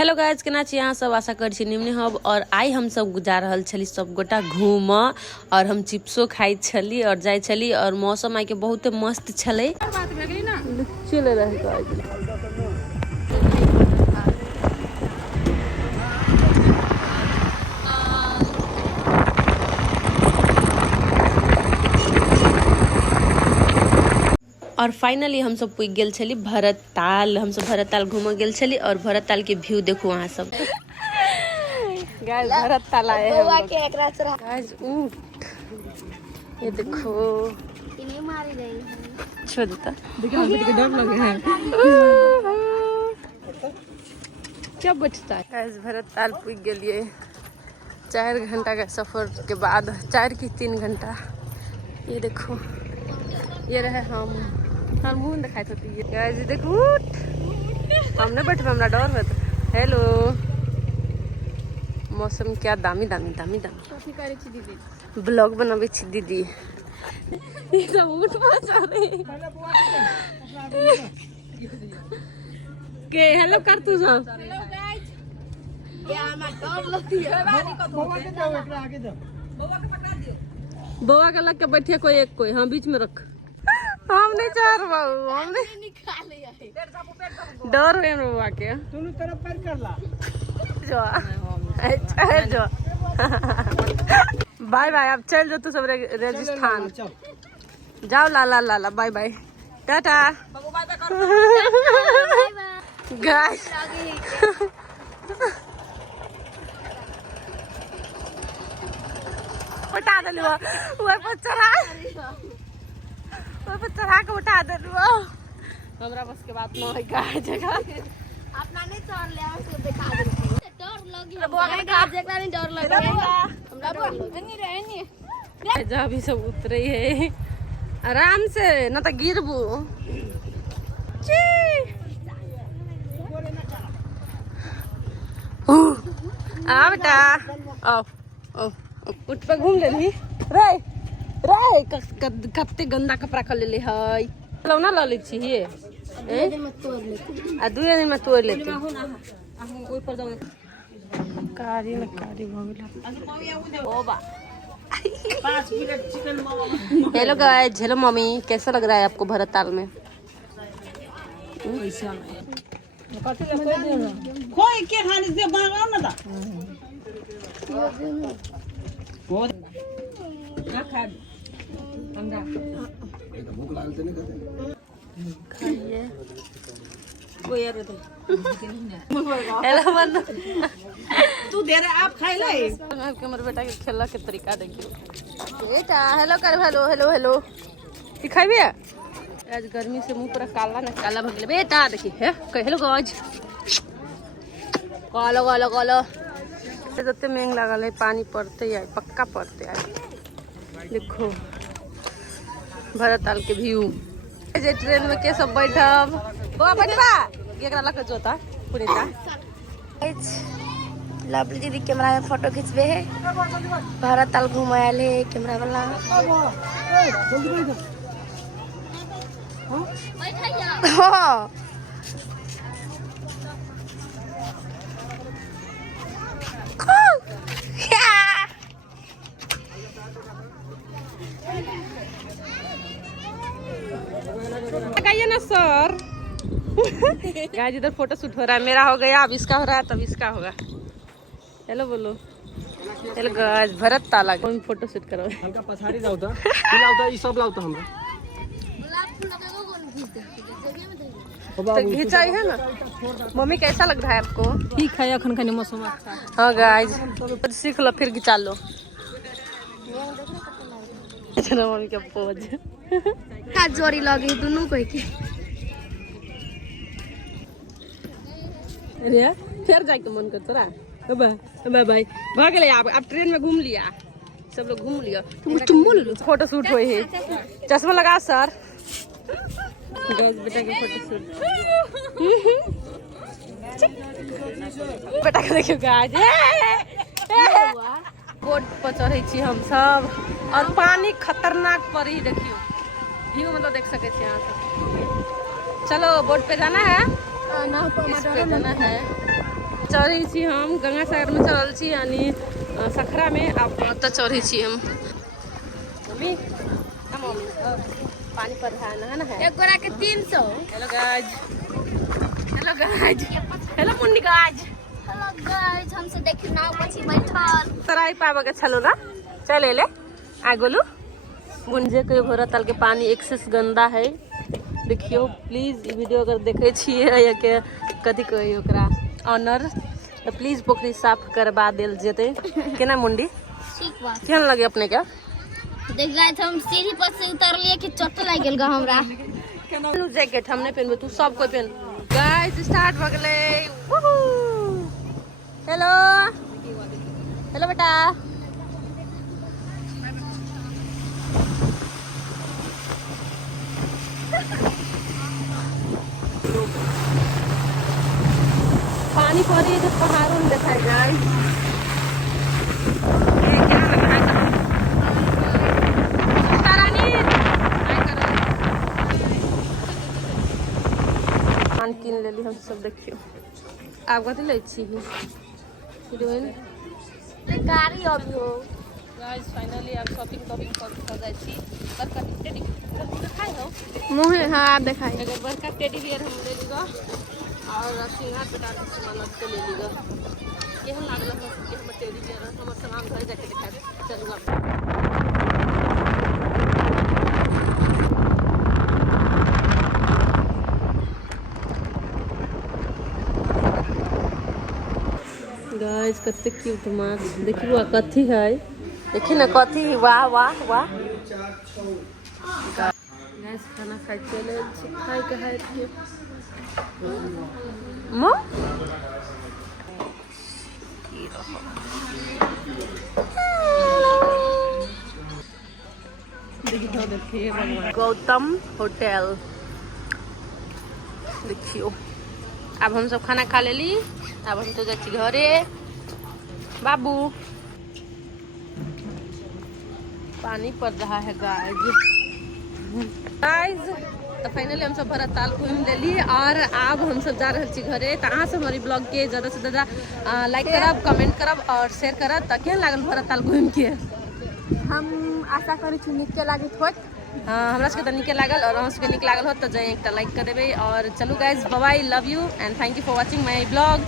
Hello guys, केना छी अहाँ सब? आशा कर छी निम्न हब। और आई हम सब जा रहल छली सब गोटा घूम और हम चिप्सो खाई छली और जाय छली और मौसम आई के बहुत मस्त छले। चले रहे और फाइनली हम सब पुग गेल छली भरतताल। हम सब भरतताल घूम गेल छली और भरतताल के व्यू देखो अहाँ सब। गाइस भरतताल आए हैं गाइस। ऊंट ये देखो, इन्हें मारी गई छोड़ देता। देखिए हम के डर लगे हैं। क्या बचता है गाइस? भरतताल पुग गेलिए 4 घंटा का सफर के बाद, 4 की 3 घंटा। ये देखो, ये रहे हम मुंह दिखाई होती है गाइस। देखो हमने बैठे, हमरा डर है। हेलो, मौसम क्या दामी दामी दामी दामी। ब्लॉग बनाबे छी दीदी। ये सब ऊँट पर आ रहे के हेलो कर तू सब। हेलो गाइस, क्या हमार डर लगती है। बौआ के जाओ, एकरा आगे जाओ। बौआ के पकड़ा दियो। बौआ के लग के बैठिए कोई एक, कोई हम बीच में रख। हम नहीं चाह बाबू, हम नहीं डर है बउआ के। दोनों तरफ पैर कर ला जो जो। बाय बाय, अब चल जो तू सब राजस्थान जाओ। ला ला ला ला, बाय बाय, टाटा गाइस। उठा दे लो वो पर चढ़ा के उठा दे लो। हमरा बस के बात न है गाय जगह अपना नहीं चढ़ ले, हमसे दिखा दे। डर लगी गाइस, जेकरा नहीं डर लगे हमरा डर लगे नहीं रहे नहीं। जा भी सब उतरे है आराम से, न तो गिरबू। आ बेटा आओ आओ, उठ पे घूम ले रे रे। कते गंदा कपड़ा कर ले है। लौना ल ले छी ये आ 2 दिन में तोड़ लेते। कारी न कारी हो गया। हेलो गाइस, हेलो मम्मी, कैसा लग रहा है आपको भरतताल में? कोई के खाने से बांगा ना था। वो ना खा अंडा भूख लागल त नहीं करते खाइए। कोई यार तो हेलो बंदू, तू दे रहा, आप खाई ले। आपके हमर बेटा के खेलला के तरीका देखियो बेटा। हेलो कर, हेलो हेलो हेलो दिखाइबे। आज गर्मी से मुंह पूरा काला न काला भ गेल बेटा। देखी हे हेलो गाइस, कालो कालो कालो जते मेंग लागल है। पानी पड़ते है, पक्का पड़ते है। देखो भरतताल के व्यू। जे ट्रेन में के सब बैठब बा बैठबा एकरा लक जोता पुनीता। लवली दीदी कैमरा में फोटो खिंचबे है। भरतताल घूम आयल है कैमरा वाला। हाँ लगाइए ना सर। गाइस इधर फोटो शूट हो रहा है, मेरा हो गया, अब इसका हो रहा है, तब इसका होगा। हेलो बोलो। हेलो गाइस, भरतताल में फोटो शूट करो। हमका पछाड़ी लाउता, ई लाउता, ई सब लाउता हमरा। तो घिंचाई है ना। मम्मी कैसा लग रहा है आपको? ठीक है, अखन खने मौसम अच्छा है। हाँ गाइस, सीख लो फिर घिंचा लो। मम्मी का पोज का जोरी लगी दोनों कोई के। अरे फिर जाए के मन कर तोरा। बाय बाय, भाग ले। आप ट्रेन में घूम लिया, सब लोग घूम लिया। तुम बोल फोटो शूट हुए है। चश्मा लगा सर। गाइस बेटा के फोटो शूट। बेटा के देखियो गाइस, बोट पर चढ़े छी हम सब और पानी खतरनाक पड़ी। देखियो व्यू मतलब देख सके छी यहाँ सब। चलो बोट पे जाना है, इस पे जाना है। चढ़े छी हम गंगा सागर में चढ़ल छी यानी सखरा में अब तो चढ़े छी हम। मम्मी मम्मी पानी पर है ना है एक गोरा के 300। Hello guys, hello guys, hello Munni guys. Hello guys, हमसे देखियो नाव पछि बैठल तराई पावा के छलो ना चले ले आ गोलू गुंजे के घोरा तल के पानी एक्सेस गंदा है। देखियो प्लीज ई वीडियो अगर देखे छिए या के कथी कही ओकरा ऑनर तो प्लीज पोखरी साफ करवा देल जेते केना मुंडी। ठीक बात केहन लगे अपने के? देख गाइस, हम सीढ़ी पर से उतरलिए कि चोट लाग गेल ग हमरा। केना जैकेट हम नहीं पहनबे, तू सब कोई पहन। गाइस स्टार्ट भ गेले। हेलो हेलो बेटा। पानी पड़ी है तो पहाड़ों में देखा जाए। पान कीन लेली हम सब। देखियो आप कथी ले छी हीरोइन गाड़ी अभी हो गाइस फाइनली आप शॉपिंग कर जाय छी। बड़का टेडी दिखाई हो मुंह हां देखाई। अगर बड़का टेडी बियर हम ले लीगा और सिंघार पेटा के सामान से ले लीगा। केहन लागल है हम टेडी बियर हमर सामान घर जाके दिखा चलूगा। गाइस कते क्यूट माछ देखियो कथी है, देखी ना कथी। वाह वाह वाह गाइस खाना खाइ चले छी। खाइ के है कि मो देखिए गौतम होटल। देखियो अब हम सब खाना खा लेली, अब हम तो जाती घरे। बाबू पानी पड़ रहा है गाइज। तो फाइनली हम सब भरत ताल घूम लेली और अब हम सब जा रहे छी घरे। तो अहाँ सब हमारी ब्लॉग के ज़्यादा से ज़्यादा लाइक करब, कमेंट करब और शेयर करब। तो केहन लागल भरत ताल घूम के? हम आशा करै छी नीक लागत होत। हाँ हमरा सबके तो नीके लागल और अहाँ सबके नीक लागल हो तो जाए एक लाइक कर देवे। और चलू guys bye bye, love you and thank you for watching my blog.